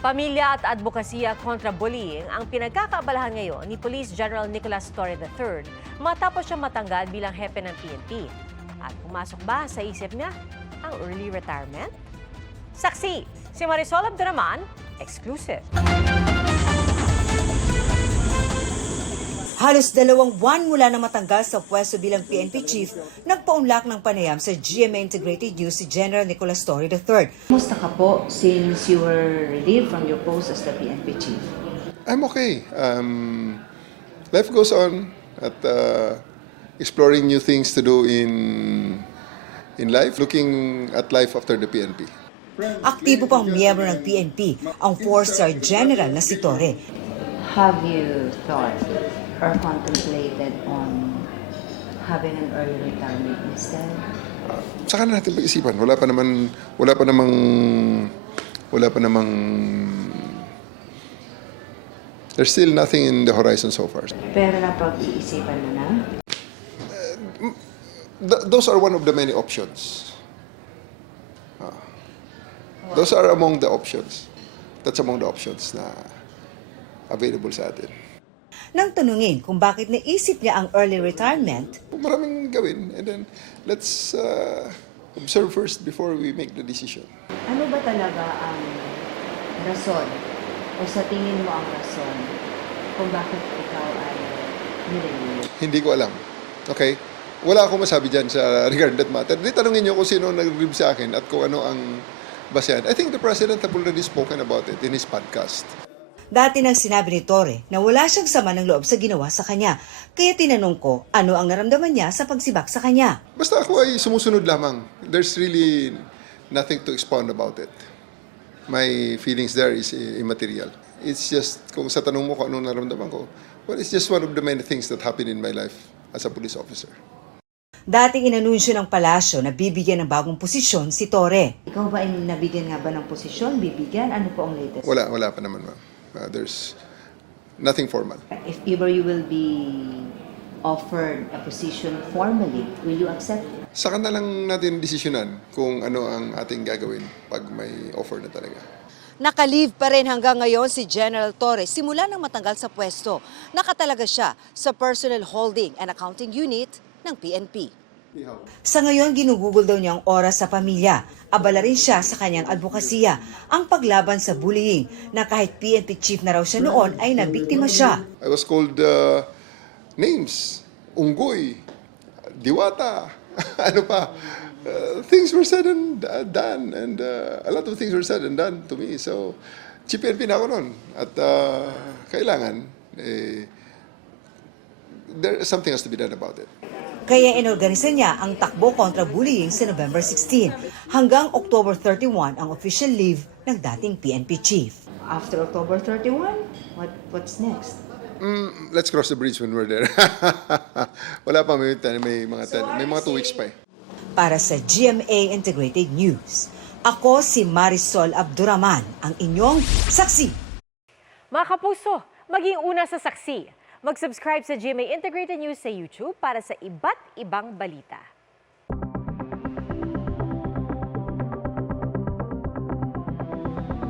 Pamilya at advokasya kontra bullying ang pinagkakaabalahan ngayon ni Police General Nicolas Torre III matapos siya matanggal bilang hepe ng PNP. At pumasok ba sa isip niya ang early retirement? Saksi, si Marisol Abduraman, exclusive. Halos 2 buwan mula na matanggal sa pwesto bilang PNP Chief, nagpaunlak ng panayam sa GMA Integrated News si General Nicolas Torre III. Kumusta ka po since you were relieved from your post as the PNP Chief? I'm okay. Life goes on at exploring new things to do in life, looking at life after the PNP. Aktibo pang miyembro ng PNP ang 4-star General na si Torre. Have you thought or contemplated on having an early retirement instead? Saka na natin pag-isipan. Wala pa namang there's still nothing in the horizon so far. Pero napag-iisipan mo na? Those are one of the many options. Those are among the options. That's among the options na available sa atin. Nang tanungin kung bakit naisip niya ang early retirement, Maraming gawin, and then let's observe first before we make the decision. Ano ba talaga ang rason o sa tingin mo ang rason kung bakit ikaw ay nililiw? Hindi ko alam. Okay? Wala akong masabi dyan sa regard that matter. Di tanungin nyo kung sino nag-review sa akin at kung ano ang basehan. I think the President have already spoken about it in his podcast. dati nang sinabi ni Torre na wala siyang sama ng loob sa ginawa sa kanya. Kaya tinanong ko ano ang naramdaman niya sa pagsibak sa kanya. Basta ako ay sumusunod lamang. There's really nothing to expound about it. My feelings there is immaterial. It's just, kung sa tanong mo kung anong naramdaman ko, well, it's just one of the many things that happened in my life as a police officer. Dating inanunsyo ng palasyo na bibigyan ng bagong posisyon si Torre. Ikaw ba ay nabigyan nga ba ng posisyon? Bibigyan? Ano po ang latest? Wala pa naman, ma'am. There's nothing formal. If ever you will be offered a position formally, will you accept it? Saka na lang natin desisyonan kung ano ang ating gagawin pag may offer na talaga. Nakalive pa rin hanggang ngayon si General Torre simula nang matanggal sa pwesto. Nakatalaga siya sa Personnel Holding and Accounting Unit ng PNP. Sa ngayon, ginugugol daw niya ang oras sa pamilya. Abala rin siya sa kanyang advokasya, ang paglaban sa bullying na kahit PNP chief na raw siya noon ay nabiktima siya. I was called names, unggoy, diwata, ano pa. Things were said and done, and a lot of things were said and done to me. So, chief PNP na ako noon. At kailangan, something has to be done about it. Kaya inorganisa niya ang takbo kontra bullying sa November 16 hanggang October 31 ang official leave ng dating PNP chief. After October 31, what's next? Let's cross the bridge when we're there. Wala pa, may mga 2 weeks pa eh. Para sa GMA Integrated News, ako si Marisol Abduraman, ang inyong saksi. Mga kapuso, maging una sa saksi. Mag-subscribe sa GMA Integrated News sa YouTube para sa iba't ibang balita.